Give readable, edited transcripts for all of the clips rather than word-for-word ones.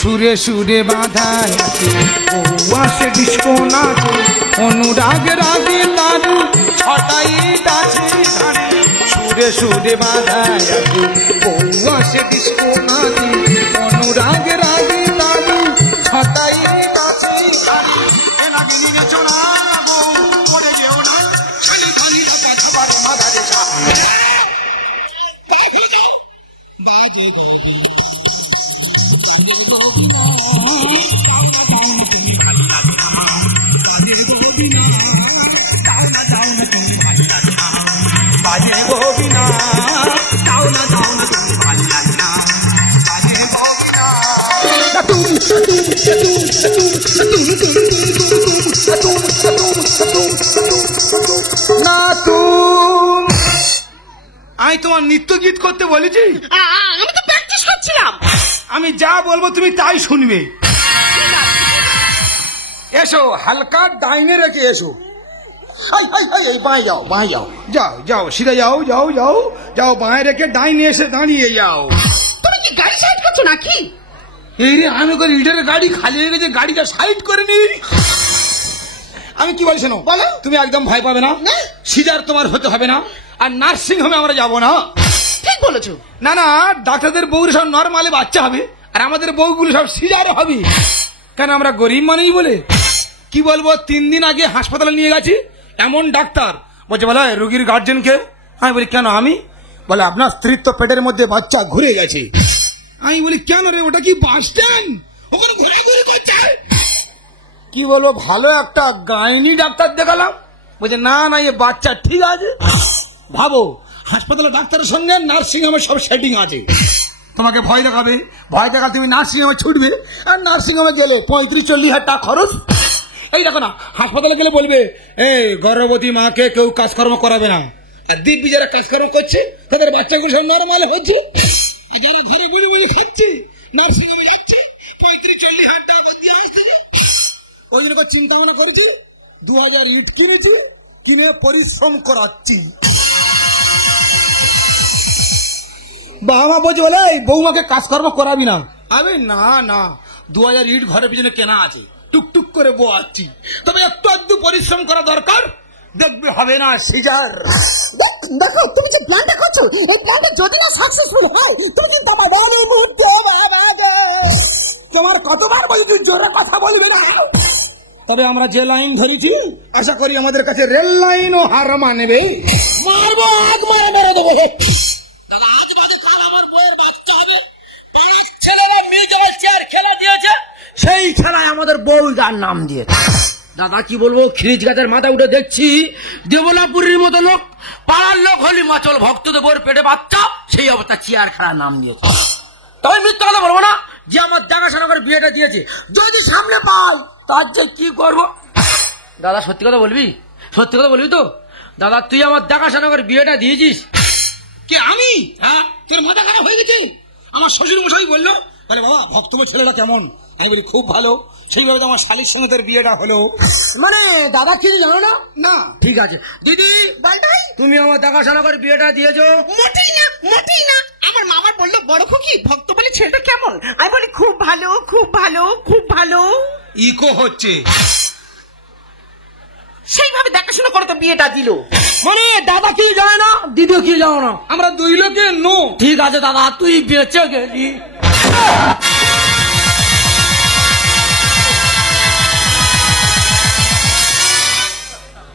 সুরে সুরে বাঁধা আছে আসে ডিস্কো নাচে অনুরাগ রাগে তারু ছটাই আছে সুরে সুরে বাঁধা আছে আসে ডিস্কো নাচে অনুরাগ রাগে তারু ছটাই আছে আমি তোমার নৃত্য গীত করতে বলেছি? আমি তো প্র্যাকটিস করছিলাম। আমি যা বলবো তুমি তাই শুনবে। এসো, হালকা ডাইনে রেখে এসো। বাঁয়ে যাও, বাঁয়ে যাও, যাও যাও, সিধে যাও, যাও যাও যাও, বাঁয়ে রেখে ডাইনে এসে দাঁড়িয়ে যাও। তুমি কি গাড়ি সাইড করছো নাকি? এই রে, আমি করে লিটারের গাড়ি খালি হয়ে গেছে, গাড়িটা সাইড করে নি। আমি কি বলছি, বলো। তুমি একদম ভয় পাবে না, সিজার তোমার হতে হবে না, আর নার্সিং হোমে আমরা যাবো না। ঠিক বলেছো। না না, ডাক্তারদের বউগুলো সব নর্মালে বাচ্চা হবে, আর আমাদের বউগুলো সব সিজারে হবে। কেন, আমরা গরিব মানুষ বলে। কি বলবো, 3 দিন আগে হাসপাতালে নিয়ে গেছি, এমন ডাক্তার বলছে, বলে রোগীর গার্জেনকে। আমি বলি কেন? আমি বলে আপনার স্ত্রীর তো পেটের মধ্যে বাচ্চা ঘুরে গেছে। আমি বলি কেন রে, ওটা কি বাস স্ট্যান্ড? ওখানে ঘুরে করছে। কি বলবো, ভালো একটা গাইনি ডাক্তার দেখালাম, বলছে না না, এ বাচ্চা ঠিক আছে। ভাবো, হাসপাতালে ডাক্তারের সঙ্গে নার্সিং হোমে সব সেটিং আছে। তোমাকে ভয় দেখাবে, ভয় দেখা তুমি নার্সিং হোমে ছুটবে, আর নার্সিং হোমে গেলে 35-40 হাজার টাকা খরচ। এই দেখো না, হাসপাতালে গেলে বলবে এই গর্ভবতী মাকে কেউ কাজকর্ম করাবে না, আর দিব্যি যারা কাজকর্ম করছে তাদের বাচ্চাগুলো সব নর্মাল হচ্ছে, ঘরে বলে বলে খাচ্ছে, নার্সিং হোমে যাচ্ছে, 35-40 হাজার টাকা দিয়ে আসতে। ওই জন্য চিন্তা ভাবনা করেছি, 2000 ইট কিনেছি, কিনে পরিশ্রম করাচ্ছি। বাবা বলছে বলে বৌমাকে কাজকর্ম করাবি না। আরে না না, 2000 ইট ঘরের পিছনে কেনা আছে, টুকটুক করে বোয়াচ্ছি, তবে একটু একটু পরিশ্রম করা দরকার, দেখবে হবে না সিজার। দেখো, তুমি যে প্ল্যানটা করছো, এই প্ল্যানটা যদি না সাকসেসফুল হয়, তুমি কিন্তু আমার ডানে মুহূর্তে বাবা গো। তোমার কতবার বলি তুই জোরে কথা বলবি না। তবে আমরা যে লাইন ধরেছি, আশা করি আমাদের কাছে রেল লাইনও হার মানবে। মারবো, আজ মারা মেরে দেবো। সেই খেলায় আমাদের বউদার নাম দিয়েছে। দাদা কি বলবো, খিরিজ গাছের মাথা উঠে দেখছি দেবলাপুরীর মতো লোক, পাড়ার লোক হলি মাচল ভক্তদের বোর পেটে বাচ্চা, সেই অবস্থা চেয়ার খেলার নাম দিয়েছে। তবে মিথ্যা কথা বলবো না, যে আমার দেখাশোনা করে বিয়েটা দিয়েছে, যদি সামনে পাই তার যে কি করবো। দাদা সত্যি কথা বলবি? সত্যি কথা বলবি তো? দাদা তুই আমার দেখাশোনা করে বিয়েটা দিয়েছিস। কি আমি? হ্যাঁ, তোর মাথা খারাপ হয়ে গেছে? আমার শ্বশুর মশাই বললো, আরে বাবা ভক্তময় ছেলেটা কেমন? আমি বলি খুব ভালো। সেইভাবে তো আমার শালির সঙ্গে তোর বিয়েটা হলো। মানে দাদা কি জানো না? না, ঠিক আছে দিদি, তুমি আমার দেখাশোনা করে বিয়েটা দিয়েছো। মোটেই না, মোটেই না। আমার মামার বললো, বড় খুকি ভক্ত বলে ছেলেটা কেমন? আমি বলি খুব ভালো, খুব ভালো, খুব ভালো। ইকো হচ্ছে। সেইভাবে দেখাশোনা করে তো বিয়েটা দিল। মানে দাদা কি জানে না, দিদি কি জানো না, আমরা দুই লোকে নো। ঠিক আছে দাদা, তুই বেঁচে গেলি।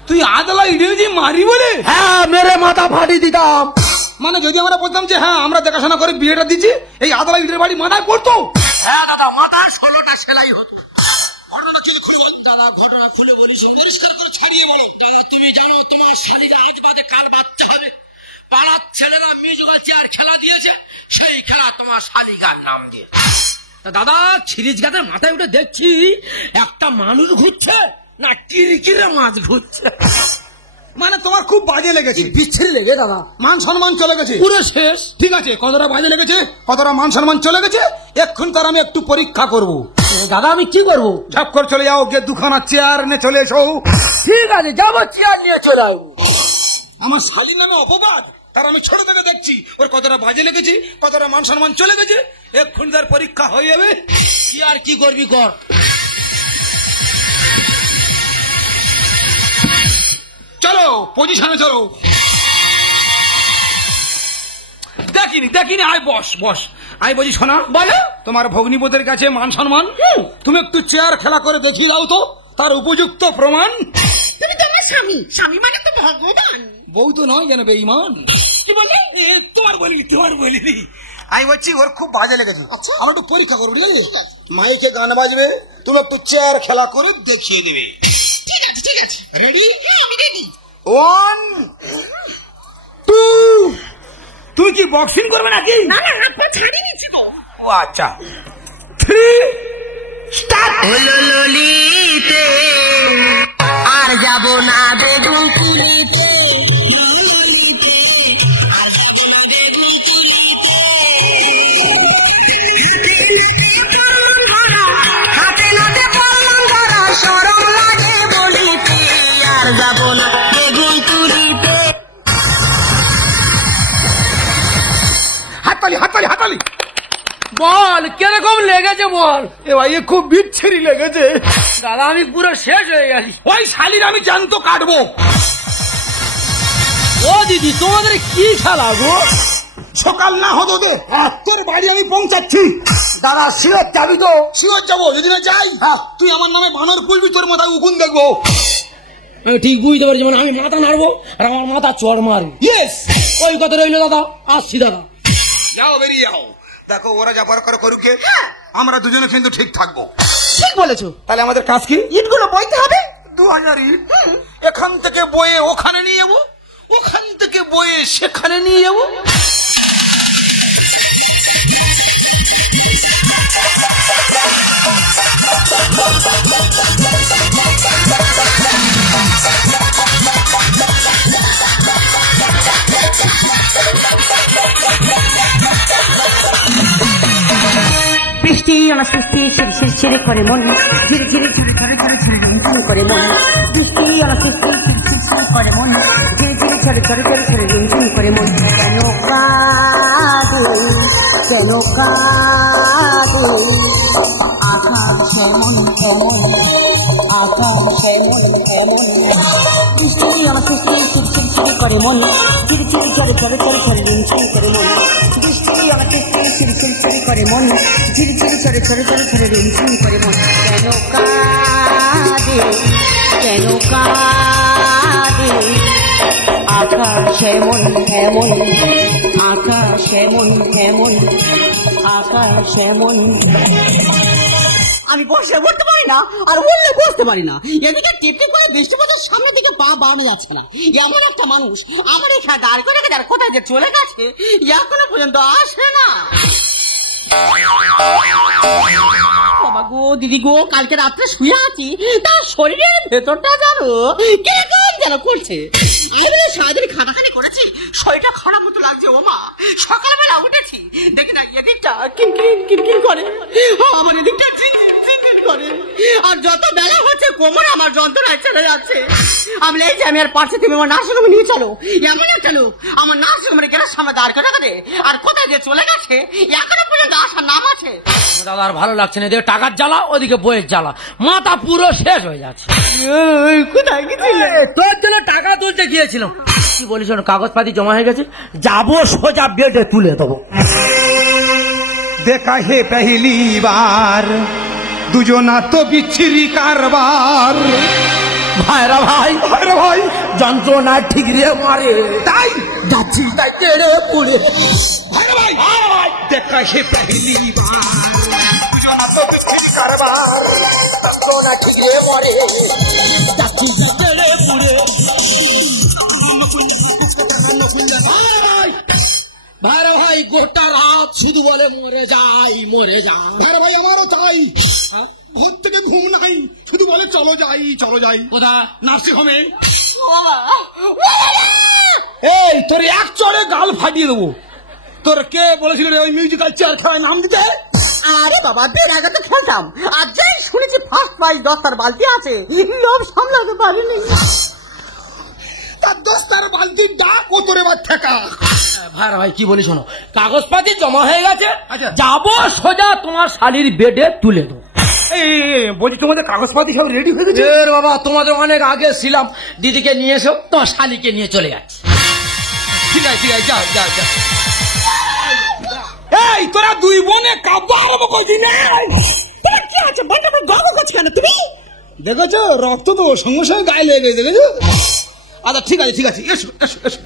তুই আদালা ইংরেজি মারি বলে? হ্যাঁ, মেরে মাথা ফাটিয়ে দিতাম। মানে যদি আমরা বলতাম যে হ্যাঁ আমরা দেখাশোনা করে বিয়েটা দিচ্ছি, এই আদালা ইটের বাড়ি মাথায় পড়তো। হ্যাঁ দাদা, মাথার 16টা সেলাই হতো। দাদা ঘটনা খুলে বলি, সুন্দর দাদা তুমি জানো তোমার শাড়িটা আজ বাদে কাল বাচ্চা হবে, পাড়ার ছেলেরা মিউজিক্যাল চেয়ার খেলা দিয়েছে, সেই খেলা তোমার শাড়িগার নাম দিয়ে। দাদা খিরিজ গাছের মাথায় উঠে দেখছি একটা মানুষ ঘুরছে না কিরিকিরে মাছ ঘুরছে। মানে তোমার খুব বাজে লেগেছে? বিচ্ছিরি লেগে দাদা, মান সম্মান চলে গেছে পুরো শেষ। ঠিক আছে, কতটা বাজে লেগেছে, কতটা মান সম্মান চলে গেছে, এক্ষুন তার আমি একটু পরীক্ষা করব। দাদা আমি কি করবো? ঝপ করে চলে যাও, গিয়ে দুখানা চেয়ার নিয়ে চলে এসো। ঠিক আছে, যাবো, চেয়ার নিয়ে চলে আসবো। আমার শালি নামে অপবাদ, তার আমি ছোট থেকে দেখছি ওর কতটা বাজে লেগেছে, কতটা মান সম্মান চলে গেছে, এক্ষুন তার পরীক্ষা হয়ে যাবে। আর কি করবি কর। চলো পজিশনে চলো। দেখিনি আয় বস বস। আয় বলছি শোনা, বলো। তোমার ভগ্নিপতির কাছে মান সম্মান, তুমি একটু চেয়ার খেলা করে দেখিয়ে দাও তো তার উপযুক্ত প্রমাণ। তুমি তো আমার স্বামী, স্বামী মানে তো ভগবান। বউ তো নয় যেন বেঈমান। কি বলে? তোমার বলিনি আমি বলছি ওর খুব বাজে লেগেছে। আচ্ছা। আমরা একটু পরীক্ষা করবো, ঠিক আছে? মাইকে গান বাজবে, তুমি একটু চেয়ার খেলা করে দেখিয়ে দেবে। ঠিক আছে রেডি? হ্যাঁ আমি রেডি। 1 2। তুই কি বক্সিং করবে নাকি? না না হাত পা ছাড়িয়ে নিচ্ছি তো। ও আচ্ছা। 3 স্টার্ট। হলো ললিতে আর যাব না বেগুন পুরিতে, হাতে নাতে বললাম ধরা শরম লাগে বলিতে, আর যাব না বেগুন পুরিতে। হাততালি। বল কিরকম লেগেছে বল। এ ভাই এ খুব বিচ্ছিরি লেগেছে দাদা আমি পুরো শেষ হয়ে গেছি। ওই শালির আমি জ্যান্ত কাটবো। ও দিদি তোমাদের কি খেলা গো? সকাল না হতো দে, তোর বাড়ি আমি পৌঁছাচ্ছি। দাদা সিরত যাবি তো? শিওর যাবো, যদি না যাই তুই আমার নামে বানর পুলবি, তোর মাথায় উকুন দেখবো। আমি ঠিক বুঝতে পারছি, মানে আমি মাথা নাড়বো আর আমার মাথা চড় মারবি। ইয়েস, ওই কথা রইলো দাদা, আসছি দাদা। যাও বেরিয়ে যাও। দেখো ওরা যা বার করে করুকে, আমরা দুজনে কিন্তু ঠিক থাকবো। ঠিক বলেছো। তাহলে আমাদের কাজ কি? ইটগুলো বইতে হবে। 2000 ইট এখান থেকে বয়ে ওখানে নিয়ে যাবো, ওখান থেকে বয়ে সেখানে নিয়ে যাবো। বৃষ্টি আমার সৃষ্টি শিরশির শিরে করে মন, ধীরে ধীরে ধীরে ধরে ধরে ধীরে রিমঝিম করে মন। বৃষ্টি আমার সৃষ্টি শিরশির শিরে করে মন, ধীরে ধীরে ধরে ধরে ধরে ধরে রিমঝিম করে মন। কেন কাঁদে কেন কাঁদে আকাশ এমন কেমন, আকাশ এমন কেমন। বৃষ্টি আমার সৃষ্টি শিরশির শিরে করে মন, ধীরে ধীরে ধরে ধরে ধরে ধরে রিমঝিম করে মন। বৃষ্টি আমার সৃষ্টি শিরশির শিরে করে মন, ধীরে ধীরে ধরে ধরে ধরে ধরে রিমঝিম করে মন। কেন কাঁদে কেন কাঁদে আকাশ এমন কেমন, আকাশ এমন কেমন, আকাশ এমন। আমি বসে পড়তে পারি না আর বললে বসতে পারি না। এদিকে টিপটিপ করে বৃষ্টি পড়ছে, সামনের দিকে পা বাড়ানো যাচ্ছে না। এমন একটা মানুষ আমার এখানে দাঁড় করে রেখে আর কোথায় যে চলে গেছে এখনো পর্যন্ত আসে না। বাবা গো দিদি গো, কালকে রাত্রে শুয়ে আছি, তার শরীরের ভেতরটা জানো কিরকম যেন করছে। আমি বলে সারাদিন খাটাখানি করেছি, শরীরটা খারাপ মতো লাগছে। ও মা, সকালবেলা উঠেছি দেখি না এদিকটা কিনকিন কিনকিন করে, আমার এদিকটা চিনচিন চিনচিন করে, আর যত বেলা হচ্ছে কোমর আমার যন্ত্রণায় চলে যাচ্ছে। আমি এই যে আমি আর পারছি, তুমি আমার নার্সিংহোমে নিয়ে চলো। এমন একটা লোক আমার নার্সিংহোমের গেলার সামনে দাঁড় করে রাখে, আর কোথায় যে চলে গেছে এখনো পর্যন্ত আসার নাম আছে। দাদা আর ভালো লাগছে না, এদিকে টাকার জ্বালা ওদিকে বইয়ের জ্বালা, মাথা পুরো শেষ হয়ে যাচ্ছে। কোথায় গেছিলে? তোর জন্য টাকা তুলতে গিয়েছিলাম। কি বলিস, কাগজপাতি জমা হয়ে গেছে, যাবো সোজা বেডে তুলে দেবো। দেখা হে পহলি বার, দুজনা তো বিচ্ছিরি কারবার। ভাইরা ভাই যন্ত্রণা ঠিক রে মারে, তাই যাচ্ছি তাই তেড়ে পুড়ে। ভাই দেখা হে পহলি বার, দুজনা তো বিচ্ছিরি কারবার, যন্ত্রণা ঠিক রে মরে, যাচ্ছি তাই তেড়ে পুড়ে। ভাইরা ভাই গোটা রাত শুধু বলে মরে যাই মরে যাই। ভাই ভাই আমারও তাই, ঘর থেকে ঘুম নাই, শুধু বলে চলো যাই। কোথায়? নার্সিংহোমে। এই তোর এক চড়ে গাল ফাটিয়ে দেবো। তোর কে বলেছিল রে ওই মিউজিক্যাল চেয়ার খেলায় নাম দিতে? আরে বাবা, বের আগে তো খেলতাম, আর যাই শুনেছি ফার্স্ট প্রাইজ 10টার বালতি আছে, লোভ সামলাতে পারিনি। তার দোস্তার বালতির ডাক ও তোরে বা ঠেকা। ভাই ভাই কি বলি শোনো, কাগজপাতি জমা হয়ে গেছে, আচ্ছা। যাবো সোজা তোমার শালির বেডে তুলে দেবো। এই বলছি তোমাদের কাগজপাতি সব রেডি হয়ে গেছে? এর বাবা তোমাদের অনেক আগে ছিলাম, দিদিকে নিয়ে এসো, তোমার শালিকে নিয়ে চলে যাচ্ছি। ঠিক আছে ঠিক আছে, যাও যাও যাও। এই তোরা দুই বোনে কাব্বা আরম্ভ করবি না? তোমার কি আছে বলটা গল্প করছো কেন তুমি? দেখেছো রক্ত তো সঙ্গে সঙ্গে গায়ে লেগে গেছে, দেখেছো? আচ্ছা ঠিক আছে ঠিক আছে, এসো এসো এসো।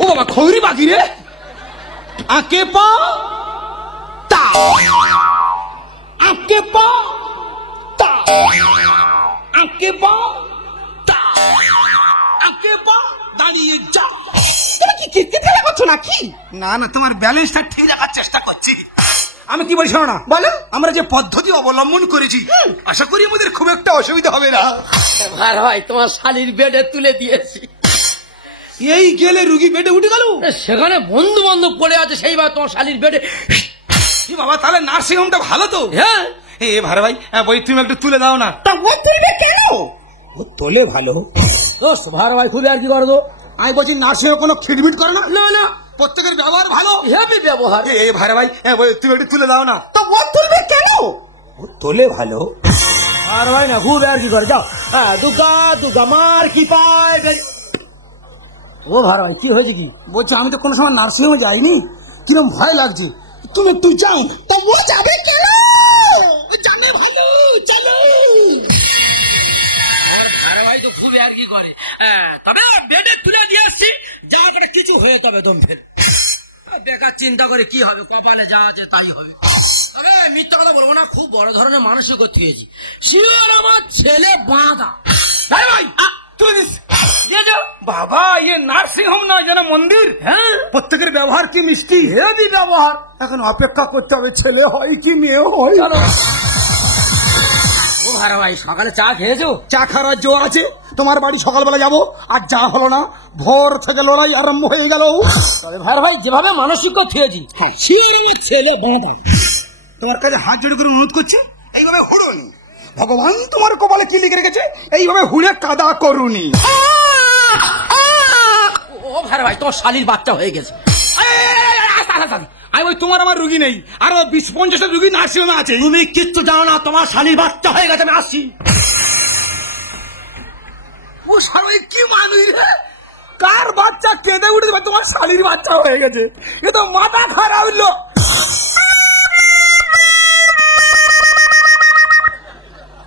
ও বাবা খৌরি বাকি রে, আঁকে পা তা, আঁকে পা তা, আঁকে পা তা, আঁকে পা দাঁড়িয়ে যা। তুমি কি কিস্তি ফেলা করছো নাকি? না না, তোমার ব্যালেন্সটা ঠিক রাখার চেষ্টা করছি। আমি কি বলছি শোনো না, বলো। আমরা যে পদ্ধতি অবলম্বন করেছি আশা করি আমাদের খুব একটা অসুবিধা হবে না। ভাই ভাই তোমার শালির বেডে তুলে দিয়েছি। এই গেলে রুগী বেডে উঠে গেল, সেখানে বন্ধু বান্ধব পড়ে আছে, সেইবার তোমার শালির বেডে। কি বাবা, তাহলে নার্সিং হোমটা ভালো তো? হ্যাঁ এ ভাই ভাই বই তুমি একটু তুলে দাও না। তা ও তুলবে কেন? ও তোলে ভালো দোস্ত, ভাই ভাই খুবই আর কি করবো। আমি বলছি নার্সিং হোমে কোনো খিটমিট করে না? না না, প্রত্যেকের ব্যবহার ভালো, হেভি ব্যবহার। এ ভাই ভাই বই তুমি একটু তুলে দাও না। তা ও তুলবে কেন? ও তোলে ভালো। আর ভাই না খুব আর কি করে, যাও। হ্যাঁ দুর্গা দুর্গা মার কি পায়। ও ভাই ভাই কি হয়েছে কি? বলছি আমি তো কোনো সময় নার্সিং হোমে যাইনি, কিরম ভয় লাগছে, তুমি একটু যাও। তা ও যাবে কেন? জানে ভালো, চলো। তবে বেডে তুলে দিয়ে আসছি, যা করে কিছু হয়ে তবে দম ফেল। বেকার চিন্তা করে কি হবে, কপালে যা আছে তাই হবে। মিথ্যা কথা বলবো না, খুব বড় ধরনের মানুষের করতে পেয়েছি। শিওর আমার ছেলে বাঁধা। ভাই ভাই তুলে দিস। বাবা ইয়ে নার্সিং হোম নয় যেন মন্দির। হ্যাঁ প্রত্যেকের ব্যবহার কি মিষ্টি, হেভি ব্যবহার। এখন অপেক্ষা করতে হবে ছেলে হয় কি মেয়ে হয়। ও ভাই ভাই সকালে চা খেয়েছো? চা খাওয়ার জো আছে, তোমার বাড়ি সকালবেলা যাবো, আর যা হলো না, ভোর থেকে লড়াই আরম্ভ হয়ে গেল। তবে ভাই ভাই যেভাবে মানসিক খেয়েছি, হ্যাঁ শিওর আমার ছেলে বাঁধা। তোমার কাছে হাত জোড়ে করে অনুরোধ করছি, এইভাবে হুড়োনি। ভগবান তোমার কপালে কি লিখে রেখেছে, এইভাবে হুড়ে কাদা করুনি। ও ভাই ভাই তোমার শালির বাচ্চা হয়ে গেছে। আমি ওই তোমার আমার রুগী নেই, আর 20-50 রুগী নার্সিং হোমে আছে। তুমি কিচ্ছু জানো না, তোমার শালির বাচ্চা হয়ে গেছে, আমি আসছি। ও সারাই কি মানুষ রে, কার বাচ্চা কেঁদে উঠে যাবে, তোমার শালির বাচ্চা হয়ে গেছে, এ তো মাথা খারাপ হলো।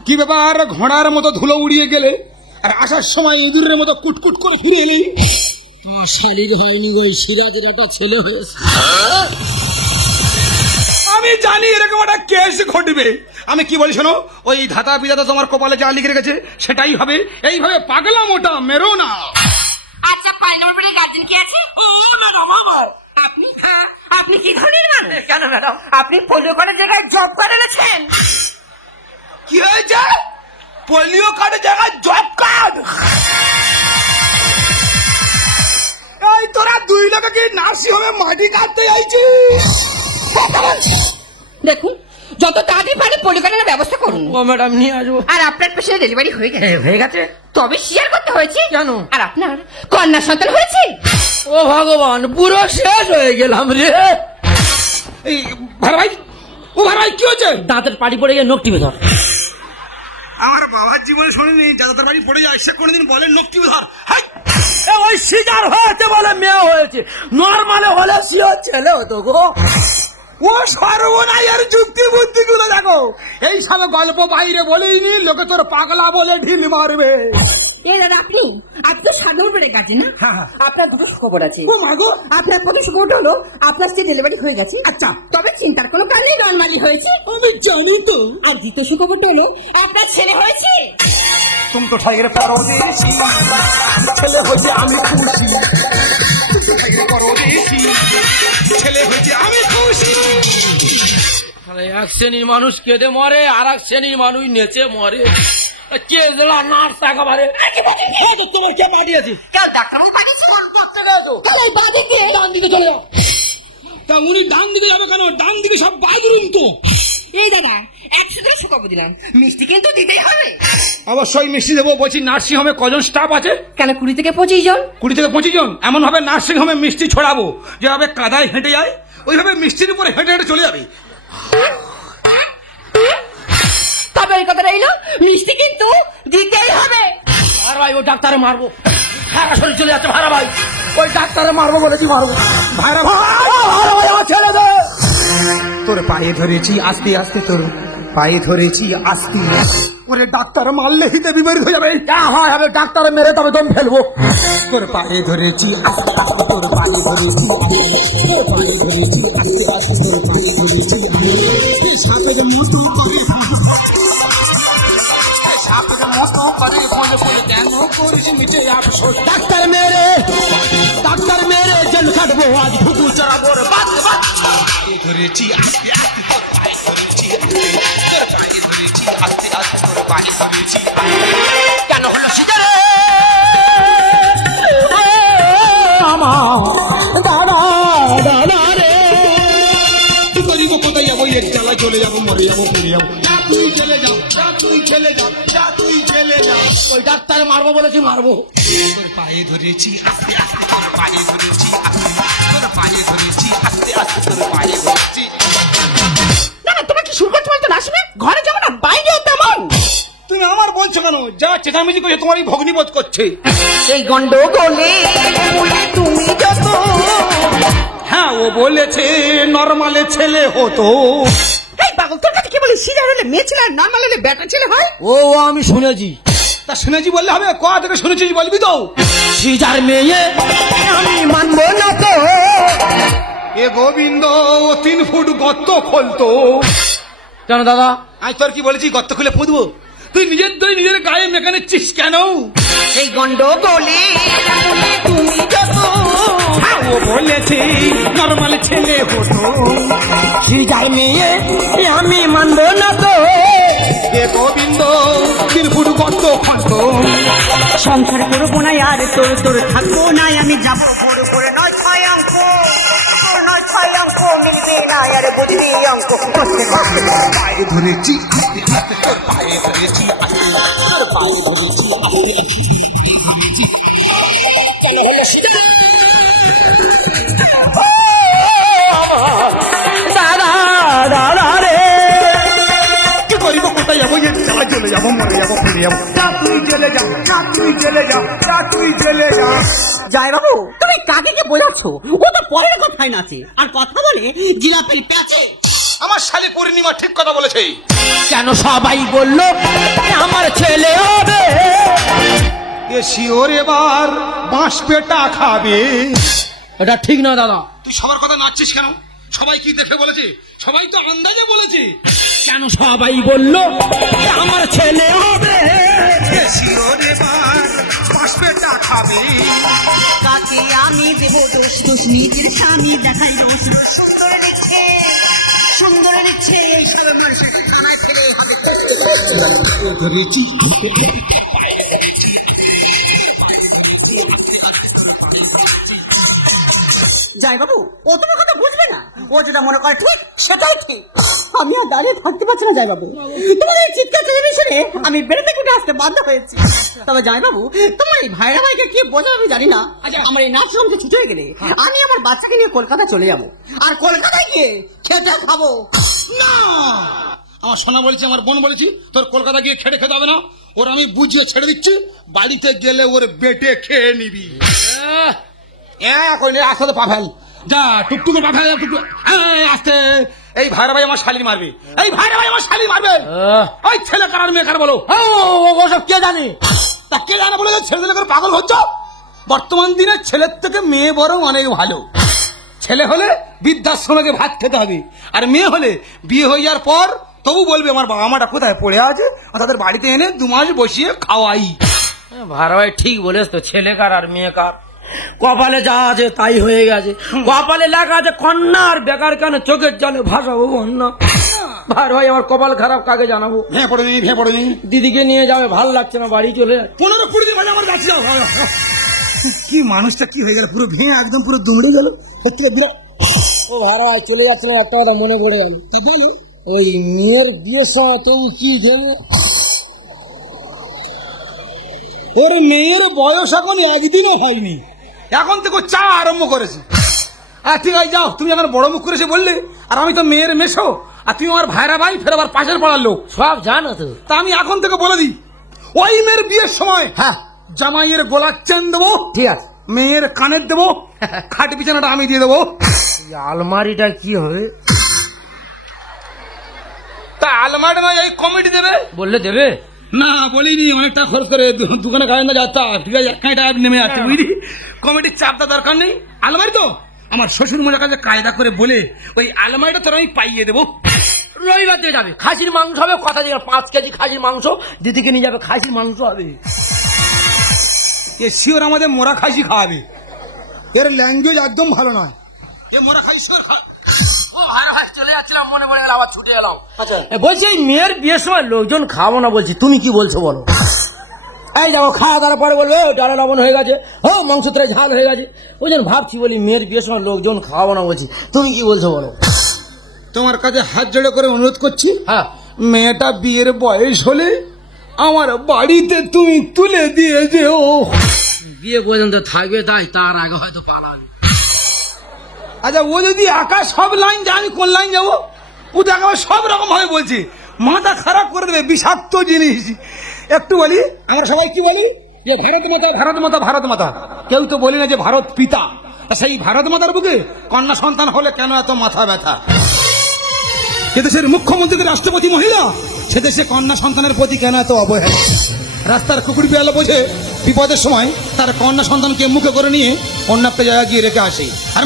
কি ব্যাপার, ঘোড়ার মতো ধুলো উড়িয়ে গেলে আর আসার সময় ইঁদুরের মতো কুটকুট করে ফিরে এলি? শালির হয়নি, ওই সিরাজের একটা ছেলে হয়েছে। আমি জানি এরকম একটা কেস ঘটবে। আমি কি বলি শোনো, ওই ধাতা বিধাতা তোমার কপালে যা লিখে রেখেছে সেটাই হবে। এইভাবে পাগলা মোটা মেরো না। আচ্ছা 5 নম্বরের গার্জেন কি আছে? ও ম্যাডাম আমার। আপনি? হ্যাঁ, আপনি কি ধরনের মানুষ? কেন ম্যাডাম, আপনি পোলিও কার্ডের জায়গায় জব কার্ড এনেছেন? কি হয়েছে? পোলিও কার্ডের জায়গায় জব কার্ড? এই তোরা দুই লোকে কি নার্সিং হোমে মাটি কাটতে যাইছিস? দেখুন, যত তাড়াতাড়ি পারে পোলিও কার্ডের ব্যবস্থা করুন। ও ম্যাডাম নিয়ে আসবো। আর আপনার পেশেন্টের ডেলিভারি হয়ে গেছে? হয়ে গেছে। তবে শেয়ার করতে হয়েছে কেন? আর আপনার কন্যা সন্তান হয়েছে? ও ভগবান, পুরো শেষ হয়ে গেলাম রে। এই ভাই ভাই, ও ভাই ভাই কি হয়েছে? দাঁতের পাটি পড়ে গিয়ে নখ টিপে ধর। আমার বাবার জীবনে শুনিনি যাদের বাড়ি পড়ে যায় সে কোনোদিন বলে নক্তি ধর। ওই সিজার হয়েছে বলে মেয়ে হয়েছে, নর্মালে হলে সিও ছেলে হতো গো। ও সর্বনাশের যুক্তি বুদ্ধি গুলো দেখো, এই সব গল্প বাইরে বলেইনি, লোকে তোর পাগলা বলে ঢিল মারবে। এই দাদা আপনি সাধারণ বেড়ে গেছে না? আপনার দুটো খবর আছে। ও মাগো, আপনার প্রথম খবরটা হলো আপনার স্ত্রী ডেলিভারি হয়ে গেছে। আচ্ছা, তবে চিন্তার কোনো কারণে নর্মালি হয়েছে। আমি জানি তো। আর দ্বিতীয় সুখবরটা হলো আপনার ছেলে হয়েছে। তুমি তো ঠাইয়ের পরদেশি, ছেলে হয়েছে আমি খুশি। ছেলে হয়েছে আমি খুশি। এক শ্রেণীর মানুষ কেঁদে মরে, আর এক শ্রেণীর মানুষ নেচে মরে। কে জেলা নার্স একেবারে তোমার কে পাঠিয়েছি? ডান দিকে চলে যাও। তা উনি ডান দিকে যাবে কেন? ডান দিকে সব বাথরুম তো। এই দাদা 100 টাকা দিলাম, মিষ্টি কিন্তু দিতেই হবে। অবশ্যই মিষ্টি দেবো। বলছি নার্সিং হোমে কজন স্টাফ আছে? কেন 20 থেকে 25 জন? 20 থেকে 25 জন। এমন ভাবে নার্সিং হোমে মিষ্টি ছড়াবো যেভাবে কাদায় হেঁটে যায় ওইভাবে মিষ্টির উপরে হেঁটে হেঁটে চলে যাবে। তবে এই কথা রইল, মিষ্টি কিন্তু দিতেই হবে। আর ভাই ও ডাক্তারে মারবো, সারা শরীর চলে যাচ্ছে। ভাড়া ভাই ওই ডাক্তারে মারবো বলেছি, মারবো। ভাইরা ভাই, আমার ছেড়ে দে। তোর পায়ে ধরেছি আস্তে আস্তে, তোর পায়ে ধরেছি আস্তে। ওরে ডাক্তার মারলে হিতে বিপরীত হয়ে যাবে। যা হয় হবে, ডাক্তারে মেরে তবে দম ফেলবো। তোর পায়ে ধরেছি আস্তে আস্তে, তোর পায়ে ধরেছি আস্তে আস্তে, তোর পায়ে ধরেছি আস্তে আস্তে, তোর পায়ে ধরেছি সাপের মতো করে, সাপের মতো করে ফোনে ফোনে কেন করিস মিটে আফসোস। ডাক্তার মেরে জেল খাটবো আজ, ফুকু চড়াবো রে বাদ বাদ। পায়ে ধরেছি আস্তে আস্তে, তোর পায়ে ধরেছি আস্তে আস্তে, তোর পায়ে ধরেছি আস্তে আস্তে, তোর পায়ে ধরেছি। কেন হলো সিজারে দাদা দাদা রে? কি করিব, কোথায় যাবো, এর জ্বালা চলে যাবো, মরে যাবো, ফিরে যাবো। যা তুই চলে যা, যা তুই চলে যা, যা তুই চলে যা। ওই ডাক্তারে মারবো বলেছি, মারবো। তোর পায়ে ধরেছি আস্তে আস্তে, তোর পায়ে ধরেছি আস্তে আস্তে, তোর পায়ে ধরেছি আস্তে আস্তে, তোর পায়ে ধরেছি। না না, তোমার কি শুরু করতে বলতো আসবে? ঘরে যেমন না বাইরেও তেমন। তুমি আমার বলছো কেন? যা চেঁচামেচি করছে তোমারই ভগ্নিবোধ করছে। সেই গন্ডগোলে তুমি যত। হ্যাঁ, ও বলেছে নরমালে ছেলে হতো। এই পাগল, তোর কাছে কি বলি, সিজার হলে মেয়ে ছেলে আর নর্মাল হলে বেটা ছেলে হয়? ও আমি শুনেছি। তা শুনেছি বললে হবে? কোথা থেকে শুনেছিস বলবি তো? সিজার মেয়ে আমি মানবো না তো। এ গোবিন্দ, ও 3 ফুট গর্ত খোলতো। কেন দাদা? আমি তোর কি বলেছি গর্ত খুলে পুঁতবো? তুই নিজের গায়ে মেখে নিচ্ছিস কেন? এই গন্ডগোলে তুমি যত। হ্যাঁ, ও বলেছে নরমাল ছেলে হতো। সিজার মেয়ে আমি মানবো না তো। এ গোবিন্দ, 3 ফুট গর্ত খোলতো। সংসার করবো না আর তোর তোর থাকবো না, আমি যাবো বড় করে। নয় 6 অঙ্ক, নয় 6 অঙ্ক মিলবে না আর বুঝবি অঙ্ক করতে করতে। পায়ে ধরেছি আস্তে আস্তে, তোর পায়ে ধরেছি আস্তে আস্তে, তোর পায়ে ধরেছি আস্তে দাদা দাদা রে? কি করিব, কোথায় যাবো, এর জ্বালা চলে যাবো, মরে যাবো, ফিরে যাবো। যা তুই চলে যা, যা তুই চলে যা, যা তুই চলে যা। জয় বাবু, তুমি কাকে কে বোঝাচ্ছ? ও তো পরের কথাই নাচে আর কথা বলে জিলাপি প্যাচে। আমার শালি পূর্ণিমা ঠিক কথা বলেছে। কেন সবাই বললো আমার ছেলে হবে? এ শিওর এবার বাঁশ পেটা খাবে। এটা ঠিক না দাদা। তুই সবার কথা নাচছিস কেন? সবাই কি দেখে বলেছে? সবাই তো আন্দাজে বলেছে। কেন সবাই বললো আমার ছেলে হবে? এ শিওর এবার বাঁশ পেটা খাবে। কাকে আমি দেব দোষ, দোষ নিজের স্বামী দেখাই দোষ। সুন্দর লিখছে, সুন্দর লিখছে, এই আমার সাথে আমার ছেলে হবে। ধরেছি জয় বাবু, ও তোমার কথা বুঝবে না। ও যেটা মনে করে ঠিক সেটাই ঠিক। আমি আর দাঁড়িয়ে থাকতে পারছি না জয় বাবু, তোমার এই চিৎকার চেঁচামেচি শুনে আমি বেড়ে থেকে উঠে আসতে বাধ্য হয়েছি। তবে জয় বাবু, তোমার এই ভাইরা ভাইকে কি বোঝাবে আমি জানি না। আচ্ছা, আমার এই নার্সিংহোমকে ছুটি হয়ে গেলে আমি আমার বাচ্চাকে নিয়ে কলকাতা চলে যাবো, আর কলকাতায় গিয়ে খেতে খাবো। না, আমার সোনা বলছি, আমার বোন বলেছি, তোর কলকাতা গিয়ে খেটে খেতে হবে না। ওর আমি বুঝিয়ে ছেড়ে দিচ্ছি, বাড়িতে গেলে ওর বেটে খেয়ে নিবি। আস্তে পা ফেল, যা টুকটুকে পা ফেল, টুকটুক আস্তে। এই ভাইরা ভাই আমার শালি মারবে, এই ভাইরা ভাই আমার শালি মারবে। ওই ছেলে কার মেয়ে কার বলো? ওসব কে জানে? তা কে জানে বলে ছেলে দিলে করে পাগল হচ্ছ? বর্তমান দিনে ছেলের থেকে মেয়ে বরং অনেক ভালো। ছেলে হলে বৃদ্ধাশ্রমে ভাত খেতে হবে, আর মেয়ে হলে বিয়ে হয়ে যাওয়ার পর তবু বলবে আমার বাবা মাটা কোথায় পড়ে আছে, তাদের বাড়িতে এনে 2 মাস বসিয়ে খাওয়াই। ভাড়া ভাই ঠিক বলেছ তো, ছেলে কার আর মেয়ে কার। কপালে যা আছে তাই হয়ে গেছে। কপালে লেখা আছে কন্যা, আর বেকার কেন চোখের জলে ভাসাবো বন্যা। ভাই ভাই আমার কপাল খারাপ, কাকে জানাবো? ভেঙে পড়েনি। দিদিকে নিয়ে যাবে, ভালো লাগছে না, বাড়ি চলে যায়। 15-20 দিন বাজে আমার কাছে যাও। কি মানুষটা কি হয়ে গেল, পুরো ভেঙে একদম পুরো দুমড়ে গেল। ও ভাড়া চলে যাচ্ছে না, একটা কথা মনে পড়ে গেল। ওই মেয়ের বিয়ে তুমি কি দেবে? ওর মেয়ের বয়স এখন একদিনও হয়নি, এখন থেকে চা আরম্ভ করেছে। আর ঠিক আছে যাও, তুমি এখন বড় মুখ করেছে বললে, আর আমি তো মেয়ের মেশো, আর তুমি আমার ভাইরা ভাই, ফের আবার পাশের পাড়ার লোক, সব জানো তো। তা আমি এখন থেকে বলে দিই, ওই মেয়ের বিয়ের সময় হ্যাঁ জামাইয়ের গলার চেন দেবো, ঠিক আছে। মেয়ের কানের দেবো, খাট বিছানাটা আমি দিয়ে দেবো। আলমারিটা কি হবে? তা আলমারি নয়, এই কমিটি দেবে। বললে দেবে না বলিনি, অনেকটা খরচ করে দোকানে খাওয়া না যাতা, ঠিক আছে, 1 টাকা নেমে যাচ্ছে বুঝলি। কমিটির চাপটা দরকার নেই। আলমারি তো আমার শ্বশুর মজার কাছে কায়দা করে বলে ওই আলমারিটা তোর আমি পাইয়ে দেবো। রবিবার দিয়ে যাবে, খাসির মাংস হবে, কথা দিয়ে 5 কেজি খাসির মাংস দিদিকে নিয়ে যাবে, খাসির মাংস হবে। এ শিওর আমাদের মোরা খাসি খাওয়াবে, এর ল্যাঙ্গুয়েজ একদম ভালো নয়। এ মোরা খাসি শিওর খাওয়াবে। ও ভাই ভাই চলে যাচ্ছিলাম, মনে পড়ে গেল, আবার ছুটে এলাম। আচ্ছা বলছি এই মেয়ের বিয়ের সময় লোকজন খাওয়াবো না বলছি, তুমি কি বলছো বলো? এই যাবো খাওয়া দাওয়ার পরে বলবে ডালে লবণ হয়ে গেছে, ও মাংস তোরে ঝাল হয়ে গেছে, ওই জন্য ভাবছি বলি মেয়ের বিয়ের সময় লোকজন খাওয়াবো না বলছি, তুমি কি বলছো বলো? তোমার কাছে হাত জোড়ে করে অনুরোধ করছি, হ্যাঁ মেয়েটা বিয়ের বয়স হলে আমার বাড়িতে তুমি তুলে দিয়ে যেও। বিয়ে পর্যন্ত থাকবে, তাই তার আগে হয়তো পালাবে। আচ্ছা ও যদি একা সব লাইন যায়, আমি কোন লাইন যাবো? ও তো একেবারে সব রকম ভাবে বলছি, মাথা খারাপ করে দেবে, বিষাক্ত জিনিস। একটু বলি, আমরা সবাই কি বলি যে ভারত মাতা, ভারত মাতা, ভারত মাতা, কেউ তো বলি না যে ভারত পিতা। সেই ভারত মাতার বুকে কন্যা সন্তান হলে কেন এত মাথা ব্যথা? এদেশের মুখ্যমন্ত্রী রাষ্ট্রপতি মহিলা, সে দেশে কন্যা সন্তানের প্রতি কেন এত অবহেলা? রাস্তার কুকুর বিড়াল বোঝে বিপদের সময় তার কন্যা সন্তানকে মুখে করে নিয়ে অন্য একটা জায়গায় গিয়ে রেখে আসে। আর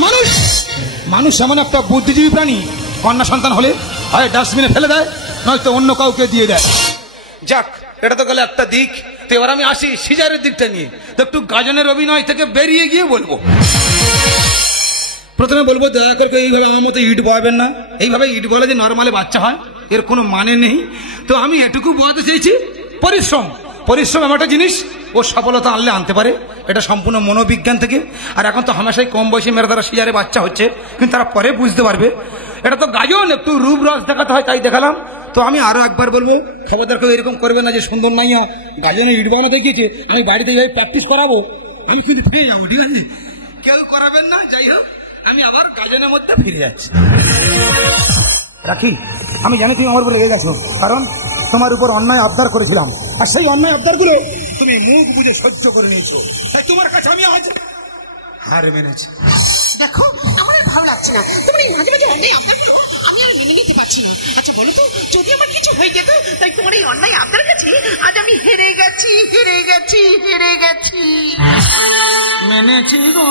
মানুষ এমন একটা বুদ্ধিজীবী প্রাণী, কন্যা সন্তান হলে হয় ডাস্টবিনে ফেলে দেয়, নয়তো অন্য কাউকে দিয়ে দেয়। যাক, এটা তো গেলে একটা দিক। তো এবার আমি আসি সিজারের দিকটা নিয়ে। তো একটু গাজনের অভিনয় থেকে বেরিয়ে গিয়ে বলবো। প্রথমে বলবো দয়া করে এইভাবে আমার মতো ইট বয়াবেন না। এইভাবে ইট বলে যে নর্মালি বাচ্চা হয়, এর কোনো মানে নেই। তো আমি এটুকু বোঝাতে চেয়েছি, পরিশ্রম এমন একটা জিনিস, ও সফলতা আনলে আনতে পারে, এটা সম্পূর্ণ মনোবিজ্ঞান থেকে। আর এখন তো হামেশাই কম বয়সী মেয়েরা তারা সিজারে বাচ্চা হচ্ছে, কিন্তু তারা পরে বুঝতে পারবে এটা তো গাজন, একটু রূপ রস দেখাতে হয়, তাই দেখালাম। তো আমি আরো একবার বলবো, খবরদার কেউ এরকম করবে না যে সুন্দর নাইয়া গাজনে ইট বানানো দেখিয়েছে, আমি বাড়িতে যাই প্র্যাকটিস করাবো, আমি কিন্তু ফিরে যাবো, ঠিক আছে? কেউ করাবেন না। যাই হোক, আমি আবার গাজনের মধ্যে ফিরে যাচ্ছি। রাখি, আমি জানি তুমি আমার উপর রেগে গেছো, কারণ তোমার উপর অন্যায় আবদার করেছিলাম, আর সেই অন্যায় আবদারগুলো তুমি মুখ বুঝে সহ্য করে নিয়েছো, তাই তোমার কাছে আমি আজ হার মেনেছি। দেখো আমার আর ভালো লাগছে না, তোমার এই মাঝে মাঝে অন্যায় আবদার করো, আমি আর মেনে নিতে পারছি না। আচ্ছা বলো তো, যদি আমার কিছু হয়ে যেত, তাই তোমার এই অন্যায় আবদার কাছে আজ আমি হেরে গেছি। মেনেছি গো,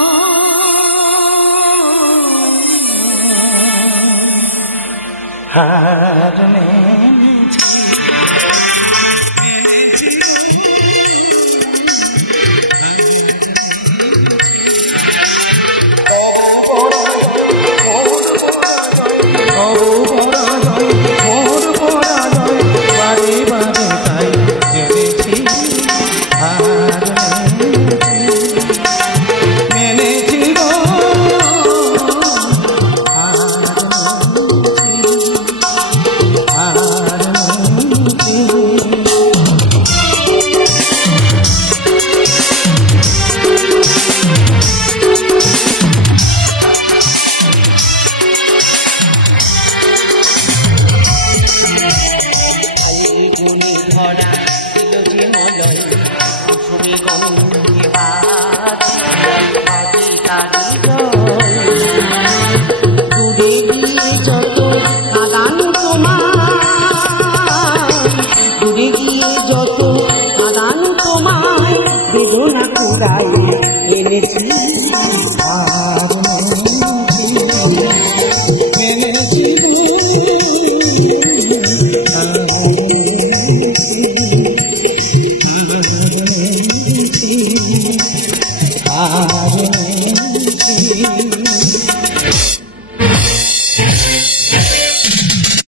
হার মেনেছি। আর